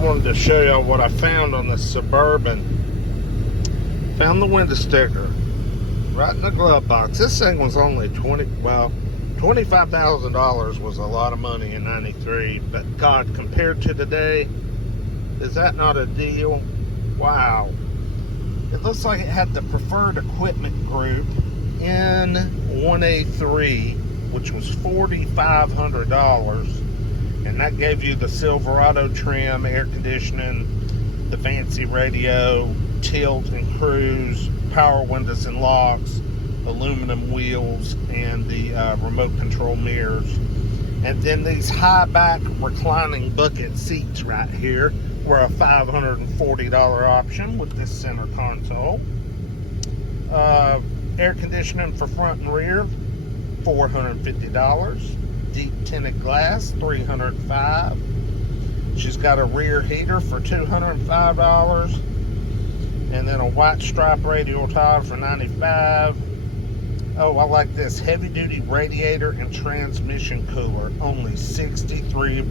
wanted to show y'all what I found on the Suburban. Found the window sticker right in the glove box. This thing was only $25,000 was a lot of money in '93, but God, compared to today, is that not a deal? Wow. It looks like it had the preferred equipment group in 1A3, which was $4,500, and that gave you the Silverado trim, air conditioning, the fancy radio, tilt and cruise, power windows and locks, aluminum wheels, and the remote control mirrors. And then these high back reclining bucket seats right here were a $540 option with this center console. Air conditioning for front and rear, $450. Deep tinted glass, $305. She's got a rear heater for $205. And then a white stripe radial tile for $95. Oh, I like this. Heavy duty radiator and transmission cooler, only $63.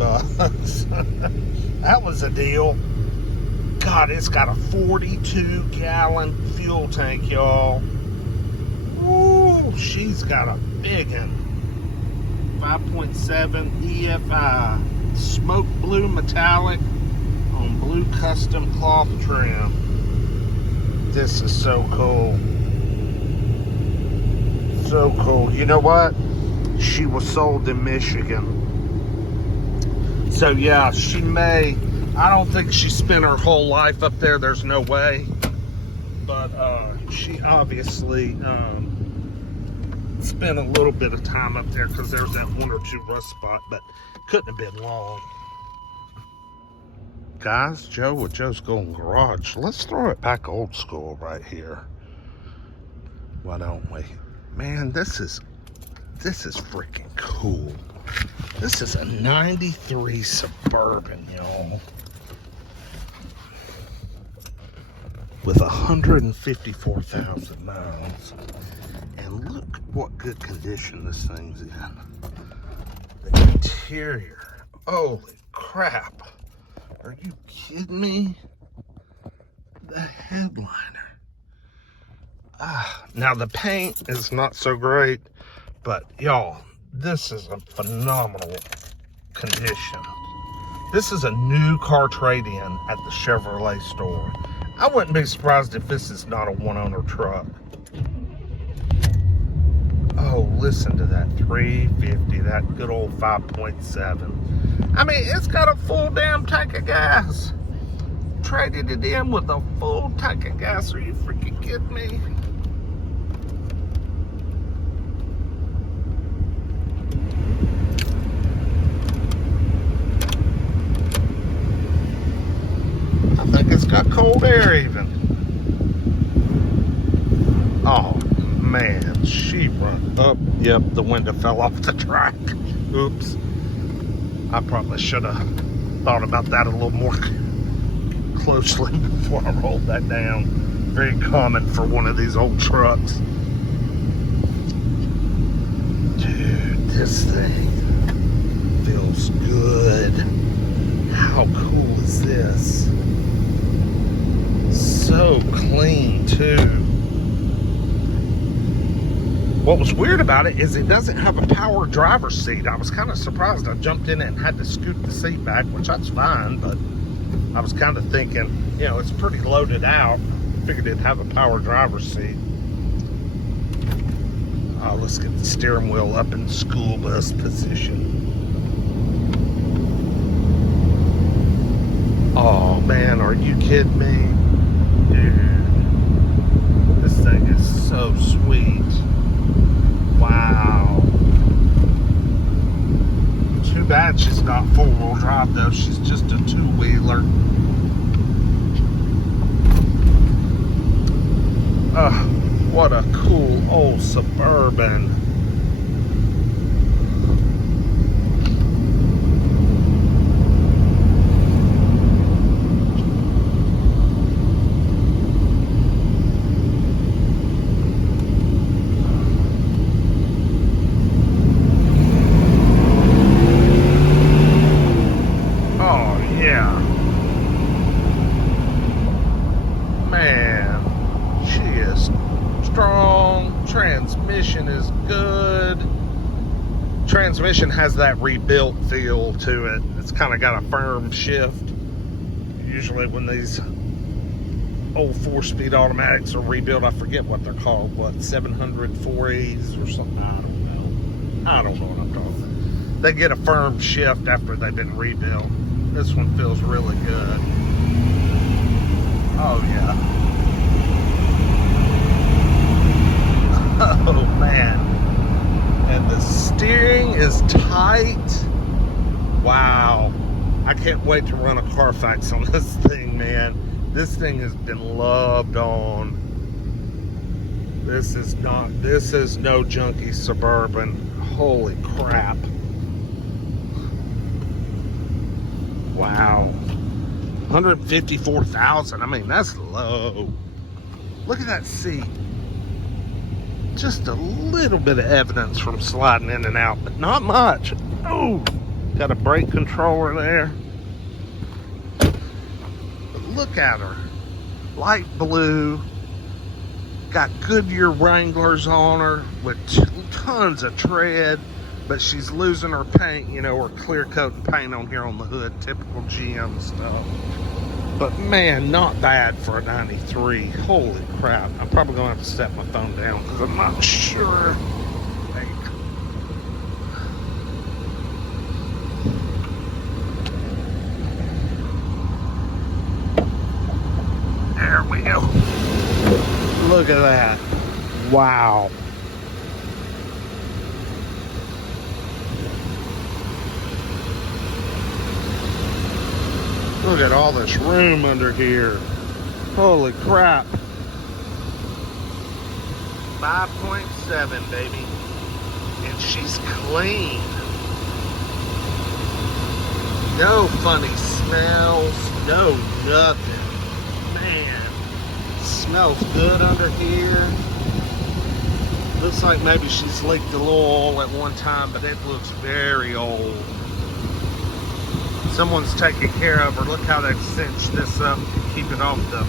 That was a deal. God, it's got a 42-gallon fuel tank, y'all. Ooh, she's got a big one. 5.7 EFI. Smoke blue metallic on blue custom cloth trim. This is so cool. So cool. You know what? She was sold in Michigan. So yeah, she may, I don't think she spent her whole life up there. There's no way. But she obviously spent a little bit of time up there because there's that one or two rust spot, but couldn't have been long. Guys, Joe with Joe's Golden Garage. Let's throw it back old school right here. Why don't we? Man, this is freaking cool. This is a 93 Suburban, y'all. With 154,000 miles. And look what good condition this thing's in. The interior. Holy crap. Are you kidding me? The headliner. Now the paint is not so great, but y'all, this is a phenomenal condition. This is a new car trade-in at the Chevrolet store. I wouldn't be surprised if this is not a one-owner truck. Oh, listen to that 350, that good old 5.7. I mean, it's got a full damn tank of gas. Traded it in with a full tank of gas. Are you freaking kidding me? I think it's got cold air even. Oh man, she run up. Yep, the window fell off the track. Oops. I probably should have thought about that a little more closely before I rolled that down. Very common for one of these old trucks. Dude, this thing feels good. How cool is this? So clean too. What was weird about it is it doesn't have a power driver's seat. I was kind of surprised. I jumped in it and had to scoot the seat back, which that's fine, but I was kind of thinking, you know, it's pretty loaded out. Figured it'd have a power driver's seat. Let's get the steering wheel up in school bus position. Oh man, are you kidding me? Dude, this thing is so sweet. Wow. Too bad she's not four-wheel drive though. She's just a two-wheeler. What a cool old Suburban. Oh yeah. transmission has that rebuilt feel to it. It's kind of got a firm shift. Usually when these old 4-speed automatics are rebuilt, I forget what they're called, what, 704Es or something, I don't know what I'm talking about. They get a firm shift after they've been rebuilt. This one feels really good. Oh yeah. Oh man. And the steering is tight. Wow. I can't wait to run a Carfax on this thing, man. This thing has been loved on. This is no junky Suburban. Holy crap. Wow. 154,000. I mean, that's low. Look at that seat. Just a little bit of evidence from sliding in and out, but not much. Oh, got a brake controller there. But look at her. Light blue. Got Goodyear Wranglers on her with tons of tread, but she's losing her paint. You know, we're clear coating paint on here on the hood, typical GM stuff. But man, not bad for a 93. Holy crap. I'm probably going to have to set my phone down because I'm not sure. There we go. Look at that. Wow. Look at all this room under here. Holy crap. 5.7, baby. And she's clean. No funny smells. No nothing. Man. Smells good under here. Looks like maybe she's leaked a little oil at one time, but it looks very old. Someone's taking care of her. Look how they've cinched this up to keep it off the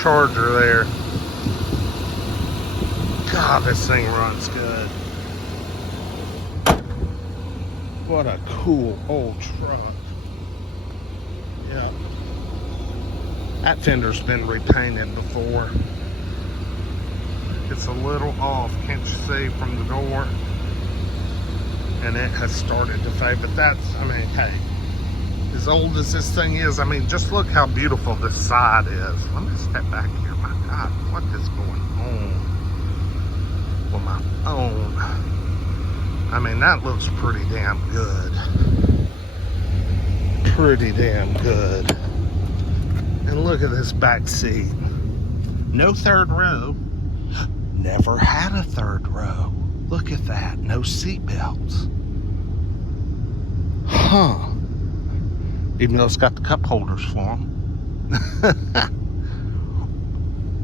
charger there. God, this thing runs good. What a cool old truck. Yeah. That fender's been repainted before. It's a little off, can't you see, from the door? And it has started to fade, but that's, I mean, hey. As old as this thing is, I mean, just look how beautiful this side is. Let me step back here. My God, what is going on with my phone? I mean, that looks pretty damn good. Pretty damn good. And look at this back seat. No third row. Never had a third row. Look at that. No seat belts. Huh. Even though it's got the cup holders for them.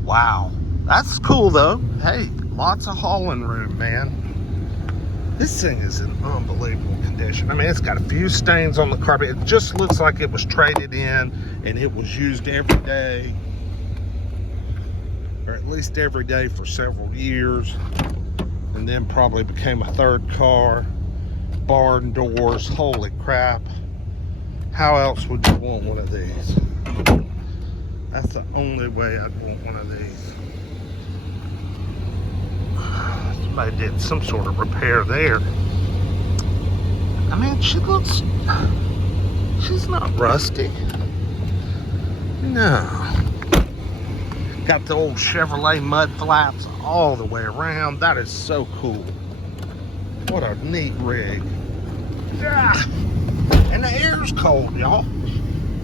Wow. That's cool, though. Hey, lots of hauling room, man. This thing is in unbelievable condition. I mean, it's got a few stains on the carpet. It just looks like it was traded in and it was used every day. Or at least every day for several years. And then probably became a third car. Barn doors. Holy crap. How else would you want one of these? That's the only way I'd want one of these. Somebody did some sort of repair there. I mean, she's not rusty. No. Got the old Chevrolet mud flaps all the way around. That is so cool. What a neat rig. Yeah. And the air's cold, y'all.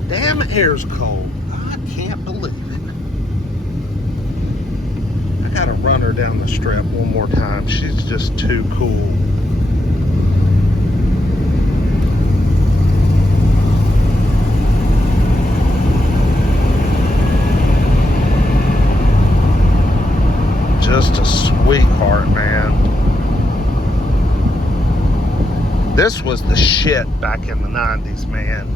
Damn air's cold. I can't believe it. I gotta run her down the strip one more time. She's just too cool. Just a sweetheart, man. This was the shit back in the 90s, man.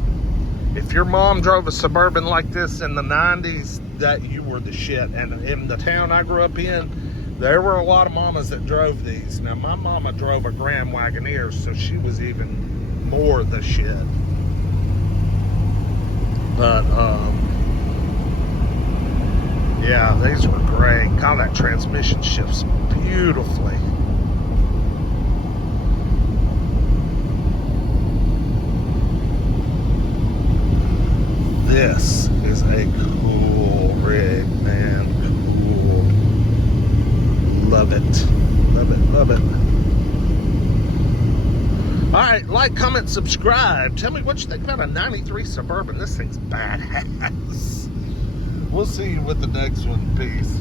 If your mom drove a Suburban like this in the 90s, that you were the shit. And in the town I grew up in, There were a lot of mamas that drove these. Now, my mama drove a Grand Wagoneer, so she was even more the shit. But, yeah, these were great. God, that transmission shifts beautifully. This is a cool rig, man. Cool. Love it. Love it. Love it. All right, like, comment, subscribe. Tell me what you think about a 93 Suburban. This thing's badass. We'll see you with the next one. Peace.